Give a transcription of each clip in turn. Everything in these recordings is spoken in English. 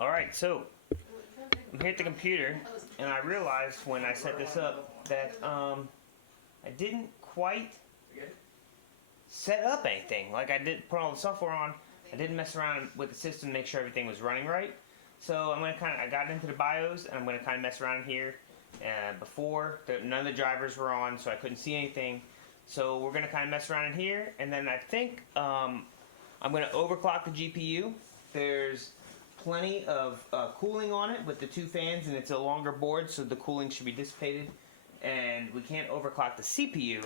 Alright, so I'm here at the computer, and I realized when I set this up that I didn't quite set up anything. Like, I did put all the software on, I didn't mess around with the system to make sure everything was running right. So I'm going to I got into the BIOS, and I'm going to kind of mess around here. Before, none of the drivers were on, so I couldn't see anything. So we're going to kind of mess around in here, and then I think I'm going to overclock the GPU. There's plenty of cooling on it with the two fans, and it's a longer board, so the cooling should be dissipated. And we can't overclock the CPU.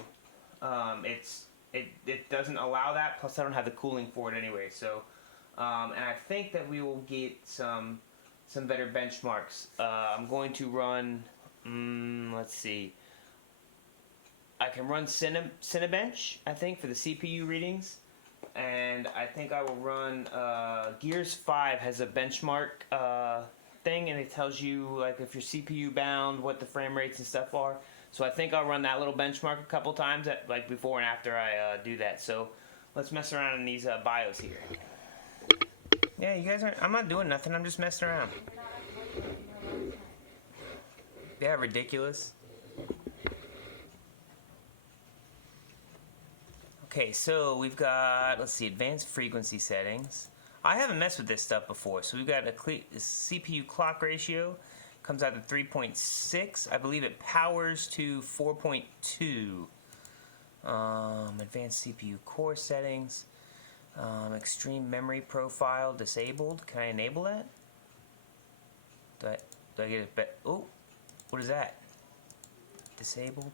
It doesn't allow that, plus I don't have the cooling for it anyway. So, and I think that we will get some better benchmarks. I'm going to run, let's see. I can run Cinebench, I think, for the CPU readings. And I think I will run, Gears 5 has a benchmark thing, and it tells you, like, if you're CPU bound, what the frame rates and stuff are. So I think I'll run that little benchmark a couple times, like before and after I do that. So let's mess around in these BIOS here. Yeah, you guys aren't, I'm not doing nothing, I'm just messing around. Yeah, ridiculous. Okay, so we've got, let's see, advanced frequency settings. I haven't messed with this stuff before, so we've got a CPU clock ratio. Comes out to 3.6. I believe it powers to 4.2. Advanced CPU core settings. Extreme memory profile disabled. Can I enable that? Do I get it back? Oh, what is that? Disabled?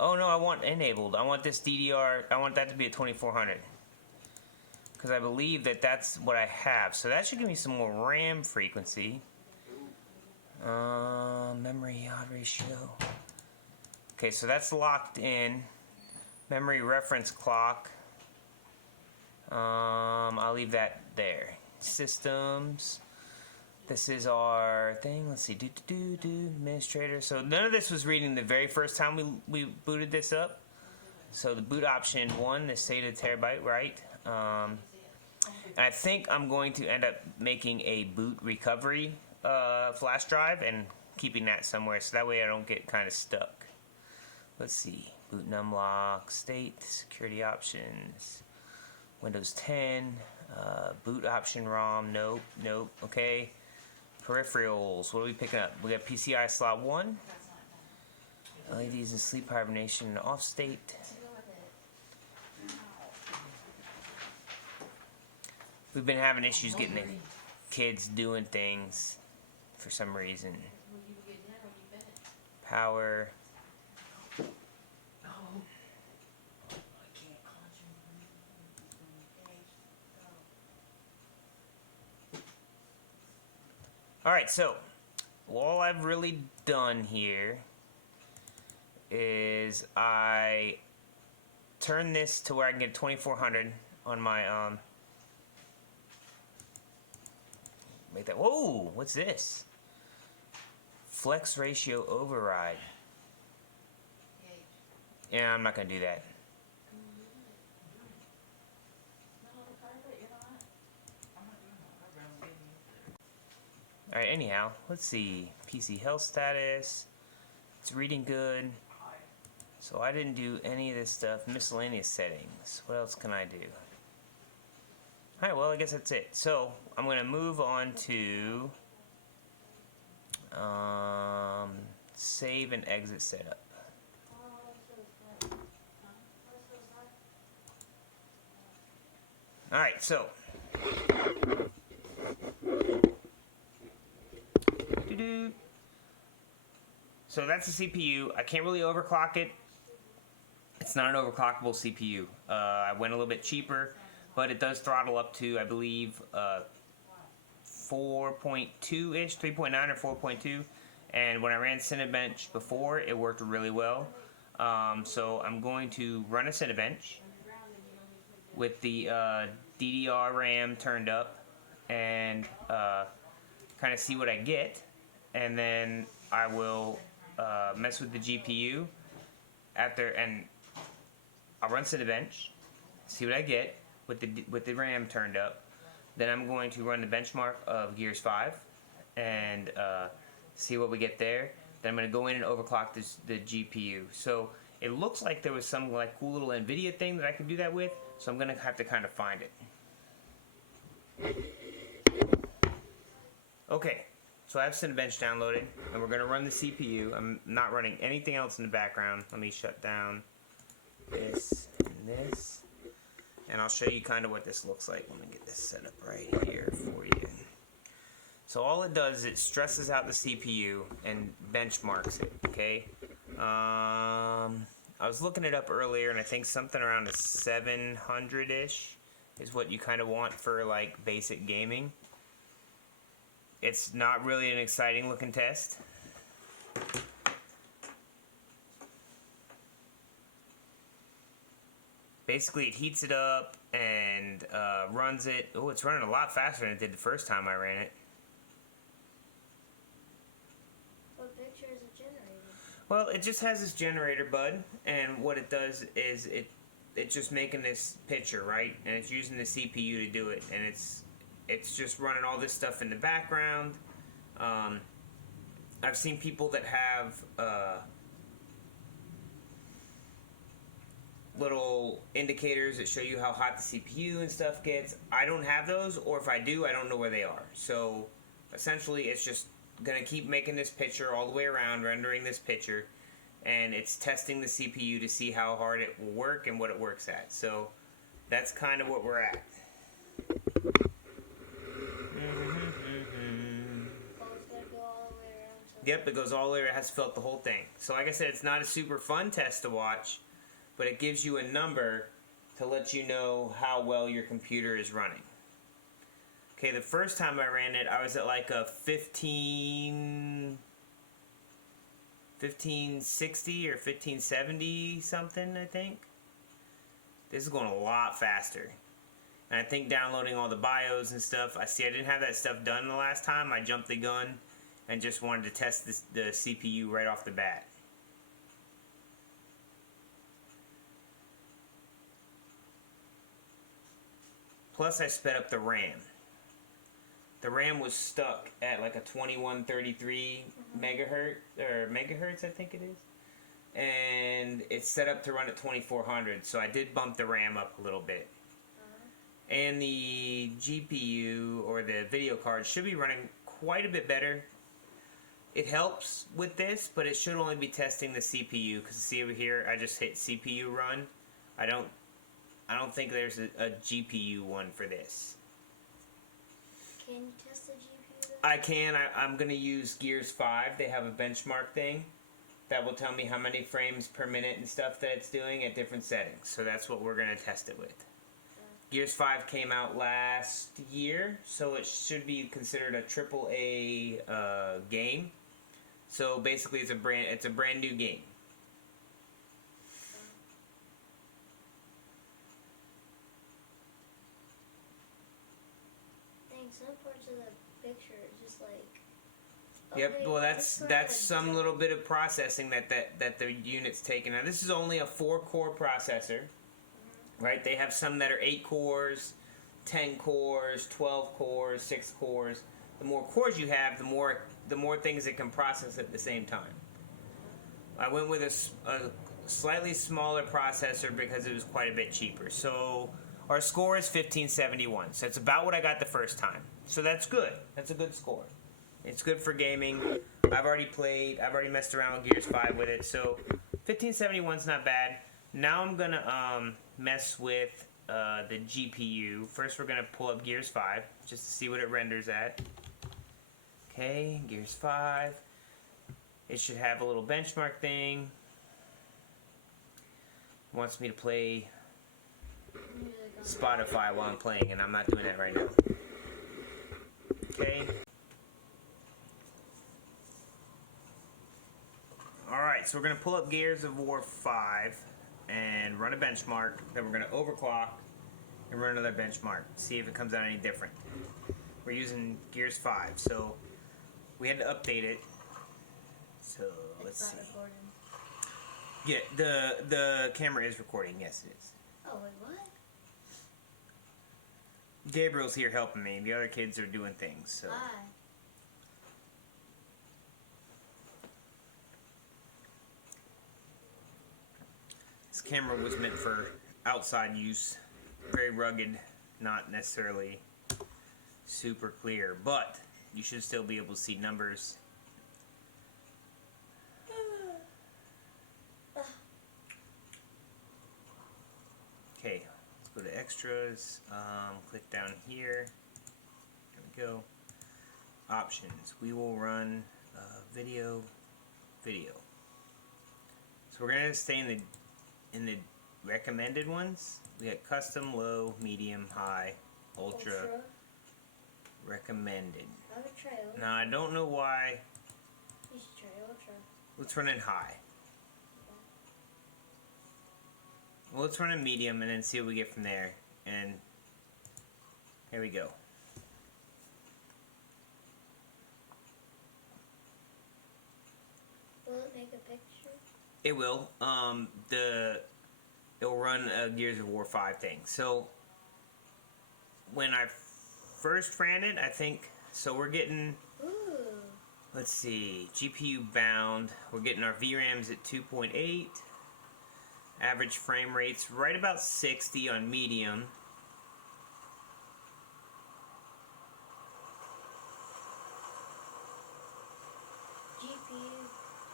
Oh no, I want enabled. I want this DDR, I want that to be a 2400. Because I believe that that's what I have. So that should give me some more RAM frequency. Memory odd ratio. Okay, so that's locked in. Memory reference clock. I'll leave that there. Systems. This is our thing. Let's see. Administrator. So none of this was reading the very first time we booted this up. So the boot option 1 is say to terabyte, right? And I think I'm going to end up making a boot recovery flash drive and keeping that somewhere, so that way I don't get kind of stuck. Let's see. Boot numlock, state, security options, Windows 10, boot option ROM, nope. Okay. Peripherals, what are we picking up? We got PCI slot 1, LEDs in sleep hibernation and off state. We've been having issues getting the kids doing things for some reason. Power. Alright, so all I've really done here is I turn this to where I can get 2400 on my make that, whoa, what's this? Flex ratio override. Yeah, I'm not gonna do that. Alright, anyhow, let's see. PC health status. It's reading good. So I didn't do any of this stuff. Miscellaneous settings. What else can I do? Alright, well, I guess that's it. So I'm going to move on to save and exit setup. Alright, so that's the CPU. I can't really overclock it. It's not an overclockable CPU. I went a little bit cheaper, but it does throttle up to, I believe, 4.2-ish, 3.9 or 4.2. And when I ran Cinebench before, it worked really well. So I'm going to run a Cinebench with the DDR RAM turned up and kind of see what I get. And then I will mess with the GPU after, and I'll run Cinebench, see what I get with the RAM turned up. Then I'm going to run the benchmark of Gears 5 and see what we get there. Then I'm going to go in and overclock the GPU. So it looks like there was some like cool little NVIDIA thing that I could do that with. So I'm going to have to kind of find it. Okay, so I have Cinebench downloaded, and we're going to run the CPU. I'm not running anything else in the background. Let me shut down this and this. And I'll show you kind of what this looks like. Let me get this set up right here for you. So all it does is it stresses out the CPU and benchmarks it, okay? I was looking it up earlier, and I think something around a 700-ish is what you kind of want for like basic gaming. It's not really an exciting looking test. Basically, it heats it up and runs it. Oh, it's running a lot faster than it did the first time I ran it. What picture is it generating? Well, it just has this generator, bud, and what it does is it's just making this picture, right? And it's using the CPU to do it, and it's just running all this stuff in the background. I've seen people that have little indicators that show you how hot the CPU and stuff gets. I don't have those, or if I do, I don't know where they are. So essentially it's just going to keep making this picture all the way around, rendering this picture, and it's testing the CPU to see how hard it will work and what it works at. So that's kind of what we're at. Yep, it goes all the way around. It has to fill out the whole thing. So like I said, it's not a super fun test to watch, but it gives you a number to let you know how well your computer is running. Okay, the first time I ran it, I was at like a 1560 or 1570 something, I think. This is going a lot faster. And I think downloading all the BIOS and stuff, I didn't have that stuff done the last time. I jumped the gun and just wanted to test the CPU right off the bat. Plus I sped up the RAM. The RAM was stuck at like a 2133 megahertz I think it is. And it's set up to run at 2400, so I did bump the RAM up a little bit. And the GPU or the video card should be running quite a bit better. It helps with this, but it should only be testing the CPU, because see over here, I just hit CPU run. I don't think there's a GPU one for this. Can you test the GPU though? I can. I'm going to use Gears 5. They have a benchmark thing that will tell me how many frames per minute and stuff that it's doing at different settings. So that's what we're going to test it with. Gears 5 came out last year, so it should be considered a AAA game. So basically, it's a brand new game. Some parts of the picture is just like. Yep. Well, that's some little bit of processing that the unit's taking. Now, this is only a 4-core processor. Right, they have some that are 8 cores, 10 cores, 12 cores, 6 cores. The more cores you have, the more things it can process at the same time. I went with a slightly smaller processor because it was quite a bit cheaper. So our score is 1571. So it's about what I got the first time. So that's good. That's a good score. It's good for gaming. I've already messed around with Gears 5 with it. So 1571's not bad. Now I'm gonna mess with the GPU. First we're gonna pull up Gears 5 just to see what it renders at. Okay, Gears 5. It should have a little benchmark thing. It wants me to play Spotify while I'm playing, and I'm not doing that right now. Okay. Alright, so we're gonna pull up Gears of War 5 and run a benchmark, then we're going to overclock and run another benchmark, see if it comes out any different. We're using Gears 5, so we had to update it. So let's see. Recording. Yeah, the camera is recording. Yes, it is. Oh wait, what? Gabriel's here helping me. The other kids are doing things, so. Hi. This camera was meant for outside use. Very rugged, not necessarily super clear, but you should still be able to see numbers. Okay, let's go to extras. Click down here. There we go. Options. We will run video. So we're gonna stay in the recommended ones. We got custom, low, medium, high, ultra. Recommended. I would try ultra. Now I don't know why. You should try ultra. Let's run in high. Well, let's run in medium and then see what we get from there. And here we go. Will it make a picture? It will. It'll run a Gears of War 5 thing. So when I first ran it, I think, so we're getting, Ooh. let's see, GPU bound. We're getting our VRAMs at 2.8. Average frame rates right about 60 on medium. GPU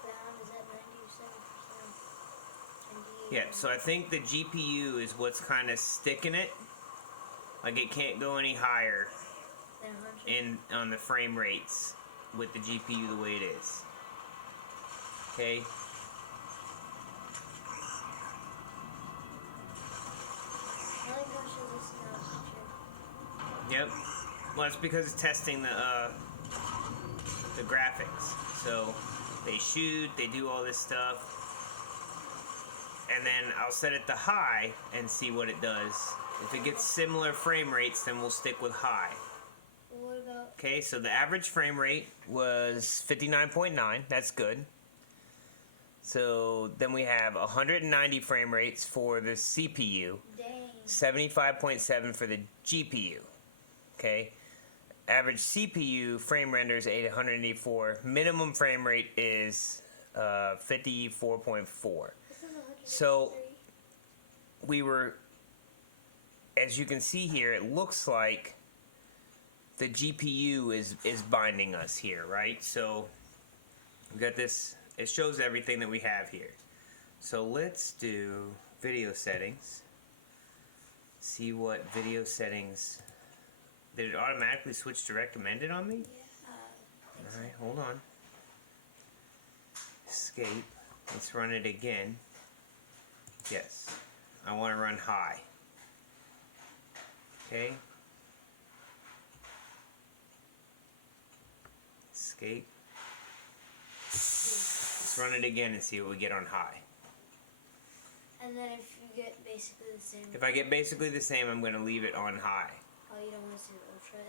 bound is at 97%. Yeah, so I think the GPU is what's kind of sticking it. Like it can't go any higher on the frame rates with the GPU the way it is. Okay. I like how it shows us now picture. Yep. Well, it's because it's testing the graphics. So they shoot, they do all this stuff, and then I'll set it to high and see what it does. If it gets similar frame rates, then we'll stick with high. What about? Okay, so the average frame rate was 59.9. That's good. So then we have 190 frame rates for the CPU. Dang. 75.7 for the GPU. Okay. Average CPU frame renders 884. Minimum frame rate is 54.4. This is 103. So we were, as you can see here, it looks like the GPU is binding us here, right? So we got this. It shows everything that we have here. So let's do video settings. See what video settings. Did it automatically switch to recommended on me? Yeah. Alright, hold on. Escape. Let's run it again. Yes. I want to run high. Okay. Escape. Let's run it again and see what we get on high. And then if you get basically the same. If I get basically the same, I'm going to leave it on high. Oh, you don't want to see what ultra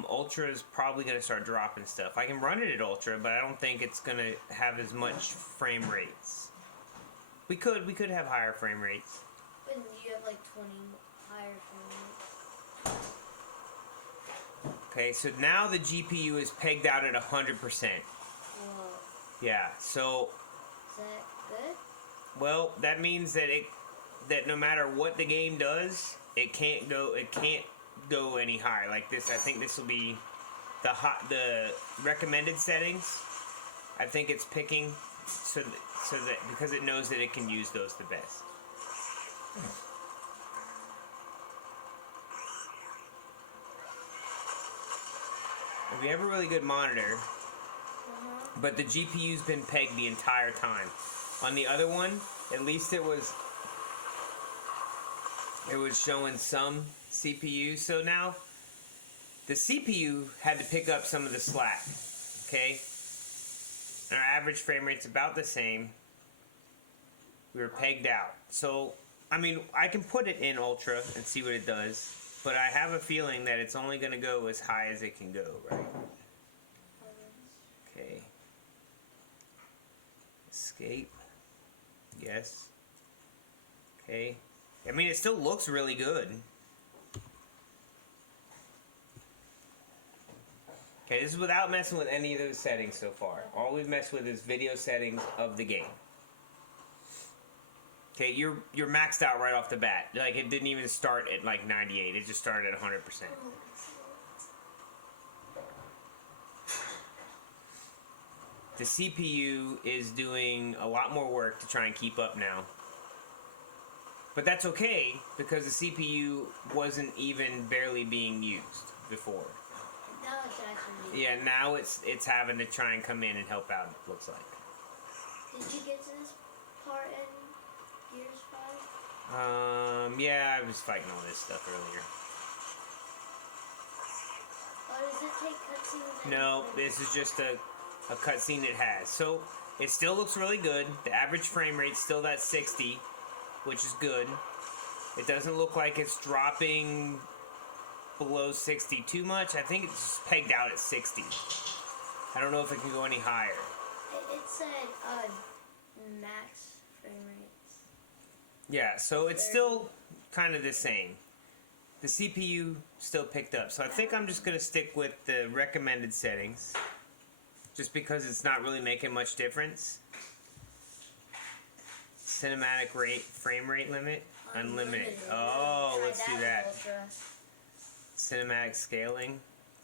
is? Ultra is probably going to start dropping stuff. I can run it at Ultra, but I don't think it's going to have as much frame rates. We could have higher frame rates. But you have like 20 higher frame rates. Okay, so now the GPU is pegged out at 100%. Whoa. Yeah, so, Is that good? well, that means that that no matter what the game does, it can't go any higher. Like this, I think this will be the recommended settings. I think it's picking so that because it knows that it can use those the best. We have a really good monitor, but the GPU's been pegged the entire time. On the other one, at least it was showing some CPU. So now the CPU had to pick up some of the slack. Okay, our average frame rate's about the same. We were pegged out. So I mean, I can put it in Ultra and see what it does, but I have a feeling that it's only going to go as high as it can go, right? Okay. Escape. Yes. Okay. I mean, it still looks really good. Okay, this is without messing with any of those settings so far. All we've messed with is video settings of the game. Okay, you're maxed out right off the bat. Like, it didn't even start at like 98. It just started at 100%. The CPU is doing a lot more work to try and keep up now. But that's okay, because the CPU wasn't even barely being used before. Now it's actually. Yeah, now it's having to try and come in and help out, it looks like. Did you get to this part in Gears 5? Yeah, I was fighting all this stuff earlier. Or does it take cutscenes? No, this is just a cutscene it has. So, it still looks really good. The average frame rate's still that 60, which is good. It doesn't look like it's dropping below 60 too much. I think it's pegged out at 60. I don't know if it can go any higher. It said max frame rates. Yeah, so it's still kind of the same. The CPU still picked up. So I think I'm just going to stick with the recommended settings. Just because it's not really making much difference. Cinematic frame rate limit, unlimited. Oh, let's do that. Cinematic scaling,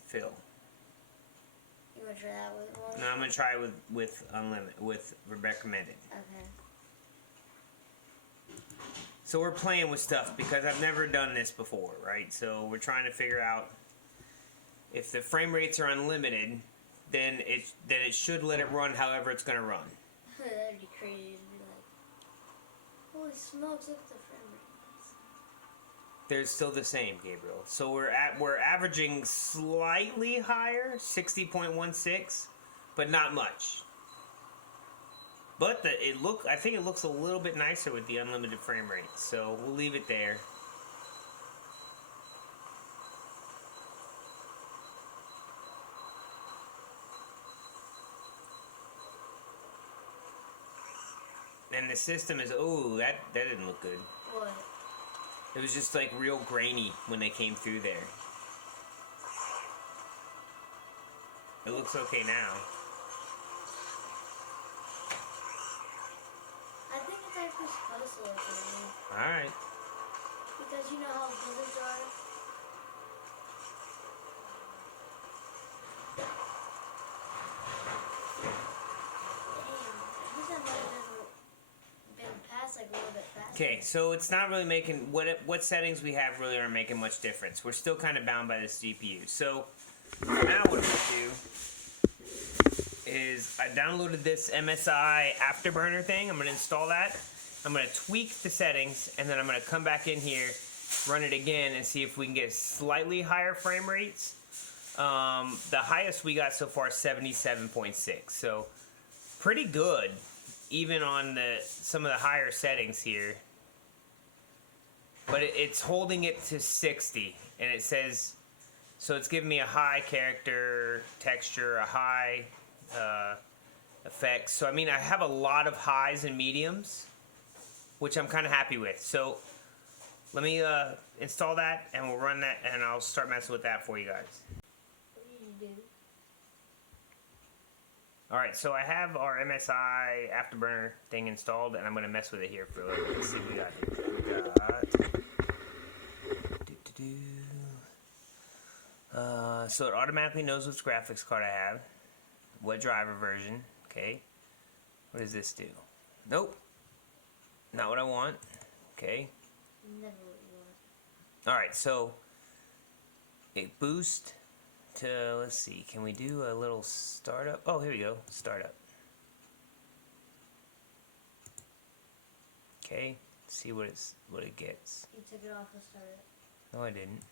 fill. You want to try that with one? No, I'm gonna try with unlimited, with recommended. Okay. So we're playing with stuff because I've never done this before, right? So we're trying to figure out if the frame rates are unlimited, then it should let it run however it's gonna run. That'd be crazy to be like, holy smokes, look at the frame rates. They're still the same, Gabriel. So we're averaging slightly higher, 60.16, but not much. But I think it looks a little bit nicer with the unlimited frame rate. So we'll leave it there. And the system is, oh, that didn't look good. What? It was just like real grainy when they came through there. It looks okay now. I think it's actually supposed to look grainy. Alright. Because you know how blizzards are? Okay, so it's not really making what settings we have really aren't making much difference. We're still kind of bound by this GPU. So now what I'm gonna do is I downloaded this MSI Afterburner thing. I'm gonna install that. I'm gonna tweak the settings, and then I'm gonna come back in here, run it again, and see if we can get slightly higher frame rates. The highest we got so far is 77.6, so pretty good. Even on some of the higher settings here. But it's holding it to 60. And it says, so it's giving me a high character texture, a high effects. So, I mean, I have a lot of highs and mediums, which I'm kind of happy with. So, let me install that, and we'll run that, and I'll start messing with that for you guys. What did you do? Alright, so I have our MSI Afterburner thing installed, and I'm going to mess with it here for a little bit. Let's see what we got here. So it automatically knows which graphics card I have, what driver version, okay. What does this do? Nope. Not what I want. Okay. Never what you want. Alright, so it boosts to, let's see, can we do a little startup? Oh, here we go, startup. Okay, see what it gets. You took it off and started it. No, I didn't.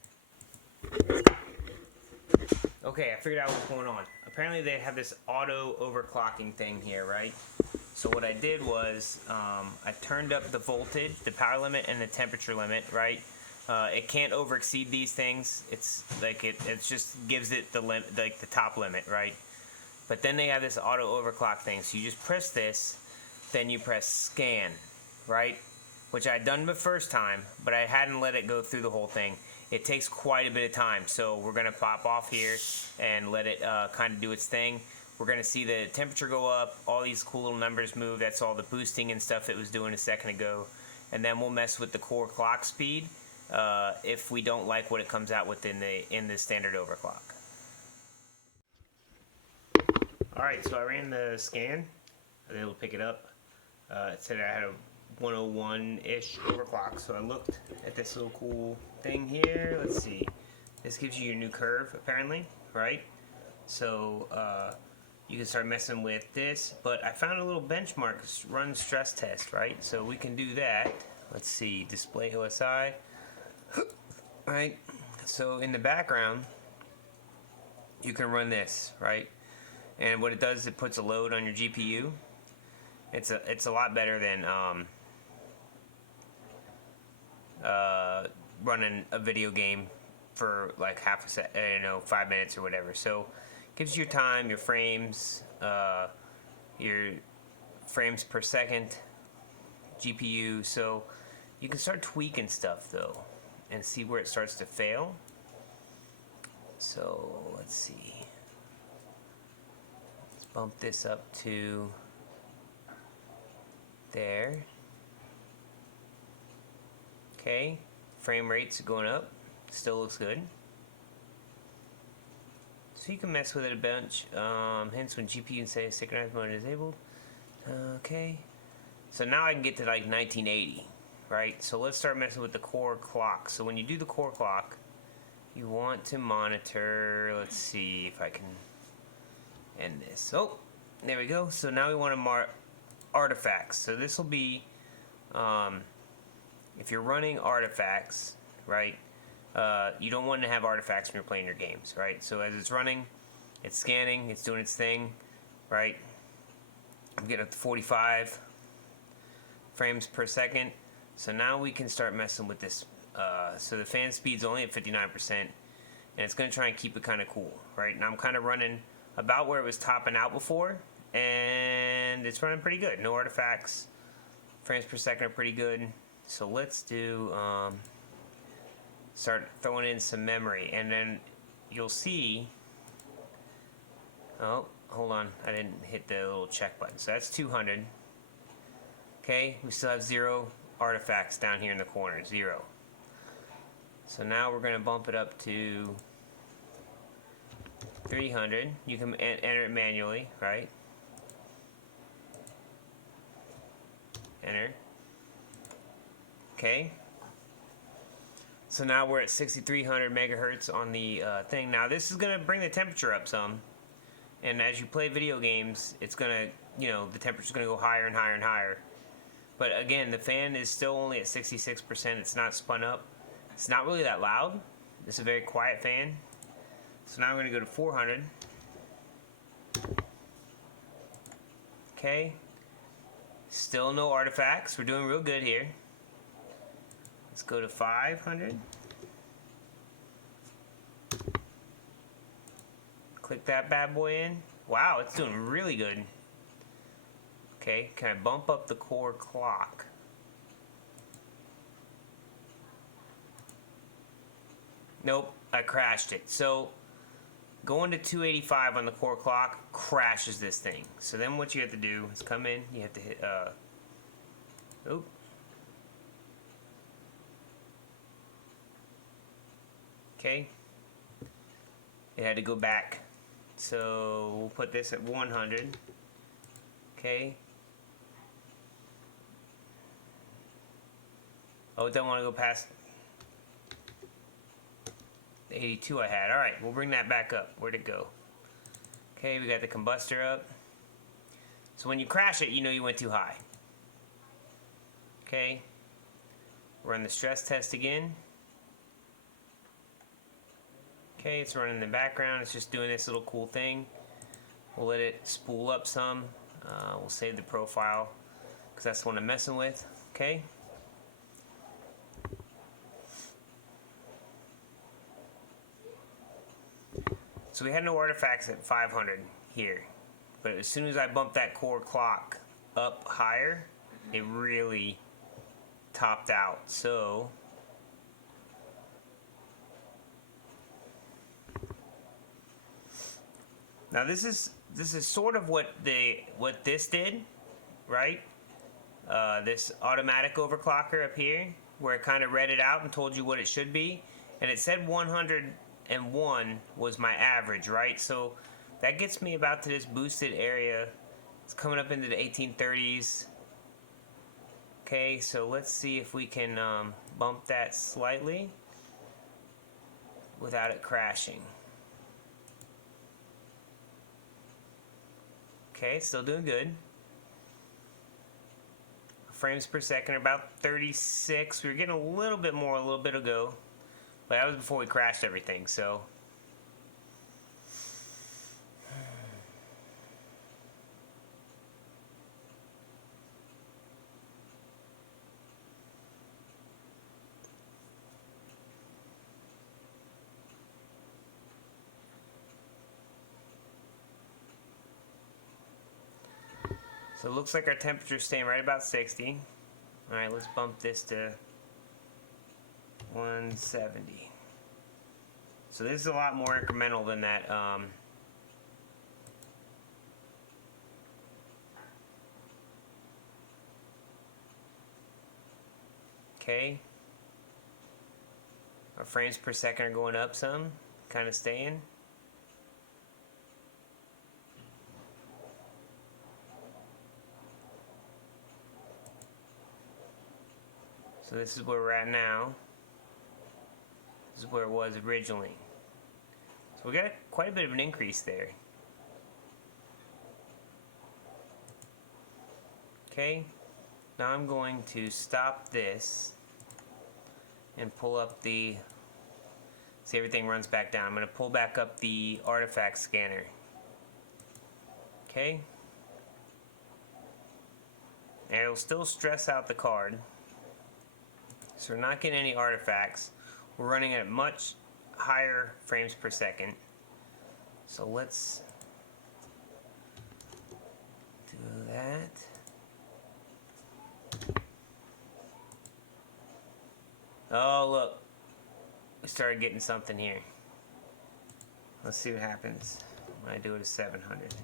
Okay, I figured out what's going on. Apparently they have this auto overclocking thing here, right? So what I did was, I turned up the voltage, the power limit, and the temperature limit, right? It can't overexceed these things. It's like it just gives it the top limit, right? But then they have this auto overclock thing. So you just press this, then you press scan, right? Which I had done the first time, but I hadn't let it go through the whole thing. it takes quite a bit of time. So we're going to pop off here and let it kind of do its thing. We're going to see the temperature go up, all these cool little numbers move. That's all the boosting and stuff it was doing a second ago. And then we'll mess with the core clock speed if we don't like what it comes out with in the standard overclock. Alright, so I ran the scan. I was able to pick it up. It said I had a 101-ish overclock, so I looked at this little cool thing here. Let's see. This gives you your new curve, apparently, right? So you can start messing with this, but I found a little benchmark, run stress test, right? So we can do that. Let's see, display OSI, right? So in the background, you can run this, right? And what it does is it puts a load on your GPU. It's a lot better than running a video game for like 5 minutes or whatever. So it gives you your time, your frames per second, GPU. So you can start tweaking stuff though and see where it starts to fail. So let's see. Let's bump this up to there. Okay, frame rates are going up. Still looks good. So you can mess with it a bunch. Hence when GPU and say synchronized mode is disabled. Okay. So now I can get to like 1980, right? So let's start messing with the core clock. So when you do the core clock, you want to monitor, let's see if I can end this. Oh, there we go. So now we want to mark artifacts. So this will be, if you're running artifacts, right, you don't want to have artifacts when you're playing your games, right? So as it's running, it's scanning, it's doing its thing, right? I'm getting up to 45 frames per second. So now we can start messing with this. So the fan speed's only at 59%, and it's going to try and keep it kind of cool, right? Now I'm kind of running about where it was topping out before, and it's running pretty good. No artifacts. Frames per second are pretty good. So let's do start throwing in some memory, and then you'll see. Oh, hold on, I didn't hit the little check button. So that's 200. Okay, we still have 0 artifacts down here in the corner, 0. So now we're going to bump it up to 300. You can enter it manually, right? Enter. Okay. So now we're at 6,300 megahertz on the thing. Now this is going to bring the temperature up some. And as you play video games, it's going to, the temperature's going to go higher and higher and higher. But again, the fan is still only at 66%. It's not spun up. It's not really that loud. It's a very quiet fan. So now we're going to go to 400. Okay. Still no artifacts. We're doing real good here. Let's go to 500. Click that bad boy in. Wow, it's doing really good. Okay, can I bump up the core clock? Nope, I crashed it. So going to 285 on the core clock crashes this thing. So then what you have to do is come in, you have to hit oop. Okay. It had to go back. So we'll put this at 100. Okay. Oh, it doesn't want to go past the 82 I had. Alright, we'll bring that back up. Where'd it go? Okay, we got the combustor up. So when you crash it, you know you went too high. Okay. Run the stress test again. Okay, it's running in the background. It's just doing this little cool thing. We'll let it spool up some. We'll save the profile because that's the one I'm messing with. Okay. So we had no artifacts at 500 here, but as soon as I bumped that core clock up higher, it really topped out. So Now this is sort of what this did, right? This automatic overclocker up here, where it kind of read it out and told you what it should be, and it said 101 was my average, right? So that gets me about to this boosted area. It's coming up into the 1830s. Okay, so let's see if we can bump that slightly without it crashing. Okay, still doing good. Frames per second are about 36. We were getting a little bit more a little bit ago, but that was before we crashed everything, so. So it looks like our temperature's staying right about 60. All right, let's bump this to 170. So this is a lot more incremental than that. Okay. Our frames per second are going up some, kind of staying. So this is where we're at now. This is where it was originally. So we got quite a bit of an increase there. Okay, now I'm going to stop this and pull up the, see everything runs back down. I'm going to pull back up the artifact scanner. Okay. And it'll still stress out the card. So we're not getting any artifacts. We're running at much higher frames per second. So let's do that. Oh, look. We started getting something here. Let's see what happens when I do it at 700.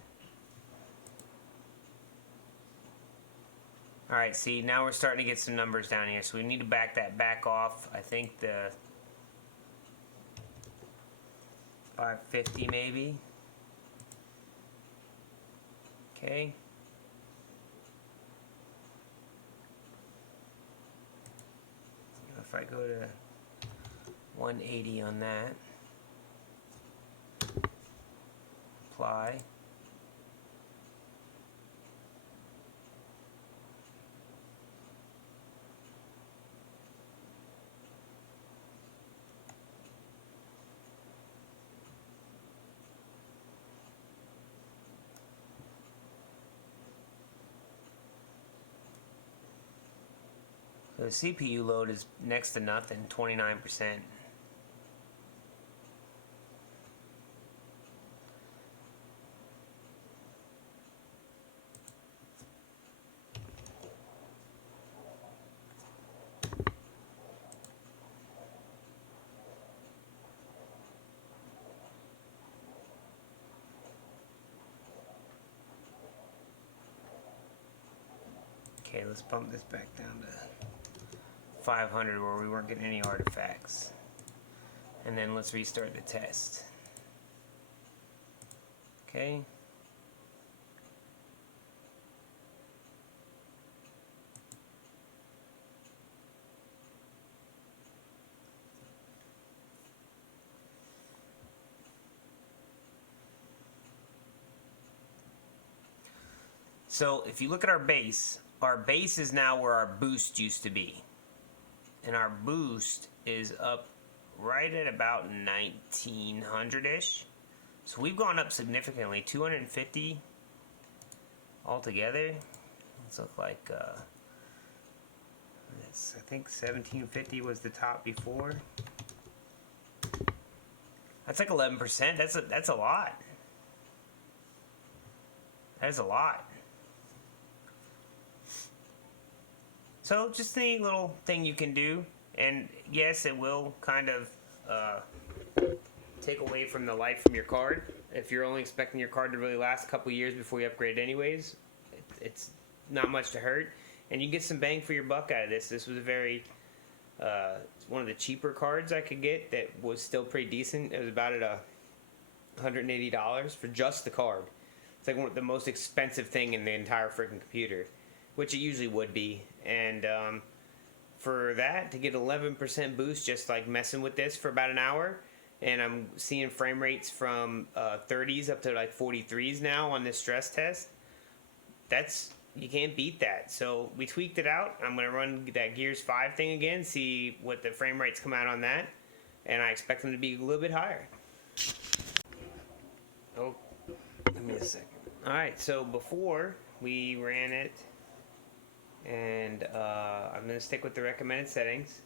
Alright, see, now we're starting to get some numbers down here, so we need to back that back off. I think the 550 maybe. Okay. If I go to 180 on that, apply. So the CPU load is next to nothing, 29%. Okay, let's bump this back down to 500 where we weren't getting any artifacts. And then let's restart the test. Okay. So if you look at our base is now where our boost used to be. And our boost is up right at about 1900-ish. So we've gone up significantly, 250 altogether. Let's look like, I think 1750 was the top before. That's like 11%. That's a lot. That is a lot. So just a neat little thing you can do, and yes, it will kind of take away from the life from your card if you're only expecting your card to really last a couple years before you upgrade anyways, it's not much to hurt. And you get some bang for your buck out of this. This was a very, one of the cheaper cards I could get that was still pretty decent. It was about at $180 for just the card. It's like the most expensive thing in the entire freaking computer, which it usually would be. And for that, to get 11% boost just like messing with this for about an hour, and I'm seeing frame rates from 30s up to like 43s now on this stress test. You can't beat that. So we tweaked it out. I'm going to run that Gears 5 thing again, see what the frame rates come out on that, and I expect them to be a little bit higher. Oh, give me a second. Alright, so before we ran it, and I'm going to stick with the recommended settings,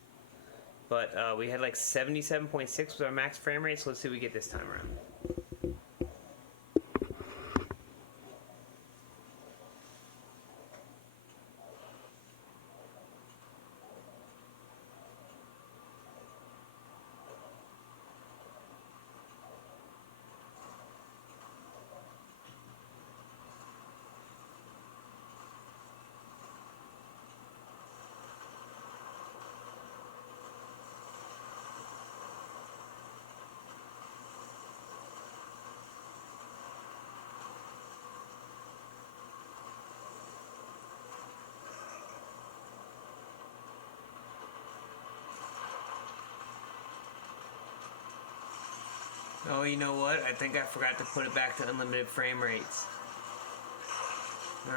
but we had like 77.6 was our max frame rate, so let's see what we get this time around. Oh, you know what? I think I forgot to put it back to unlimited frame rates.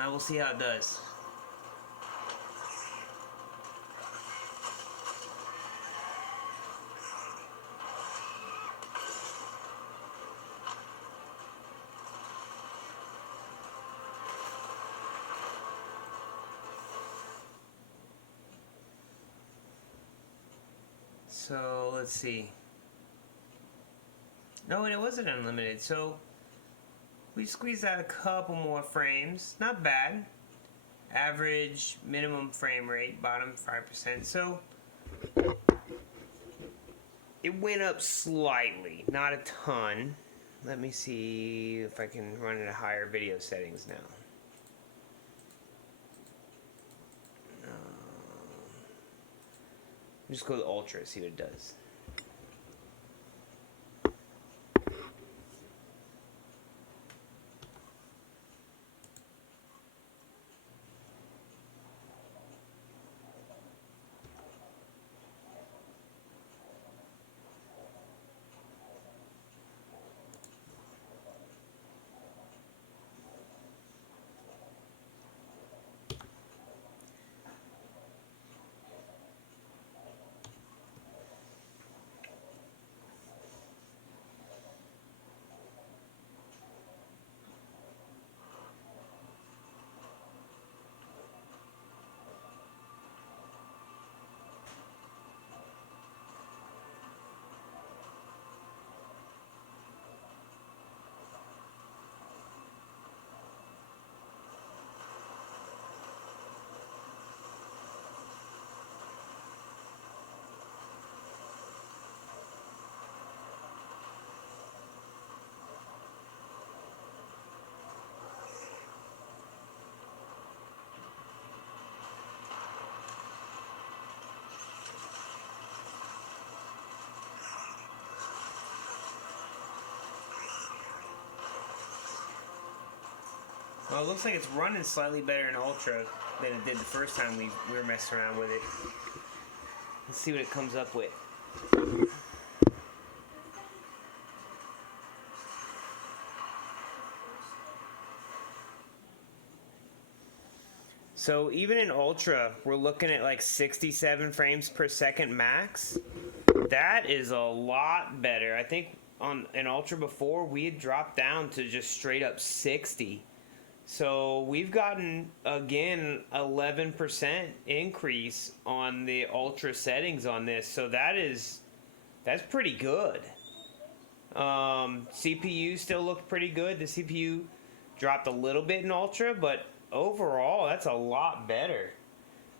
We'll see how it does. So, let's see. No, and it wasn't unlimited, so we squeezed out a couple more frames. Not bad. Average minimum frame rate, bottom 5%. So it went up slightly, not a ton. Let me see if I can run it at higher video settings now. Just go to Ultra, see what it does. Well, it looks like it's running slightly better in Ultra than it did the first time we were messing around with it. Let's see what it comes up with. So even in Ultra, we're looking at like 67 frames per second max. That is a lot better. I think in Ultra before, we had dropped down to just straight up 60. So we've gotten, again, 11% increase on the Ultra settings on this. So that's pretty good. CPU still looked pretty good. The CPU dropped a little bit in Ultra, but overall, that's a lot better.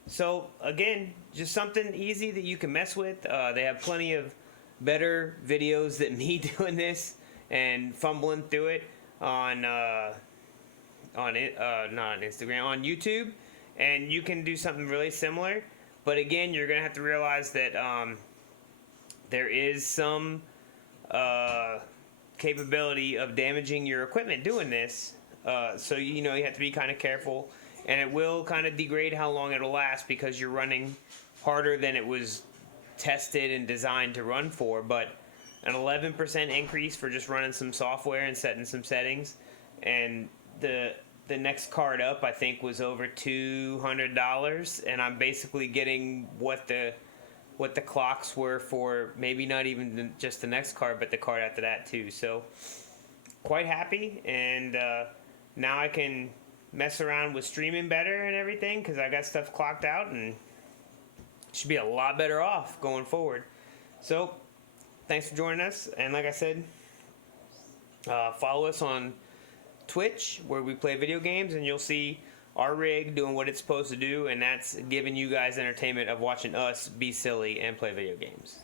So again, just something easy that you can mess with. They have plenty of better videos than me doing this and fumbling through it on not on Instagram, on YouTube, and you can do something really similar. But again, you're gonna have to realize that there is some capability of damaging your equipment doing this. So you have to be kind of careful, and it will kind of degrade how long it'll last because you're running harder than it was tested and designed to run for. But an 11% increase for just running some software and setting some settings, and the next card up I think was over $200, and I'm basically getting what the clocks were for maybe not even just the next card, but the card after that too. So quite happy, and now I can mess around with streaming better and everything because I got stuff clocked out, and should be a lot better off going forward. So thanks for joining us, and like I said, follow us on Twitch where we play video games, and you'll see our rig doing what it's supposed to do, and that's giving you guys entertainment of watching us be silly and play video games.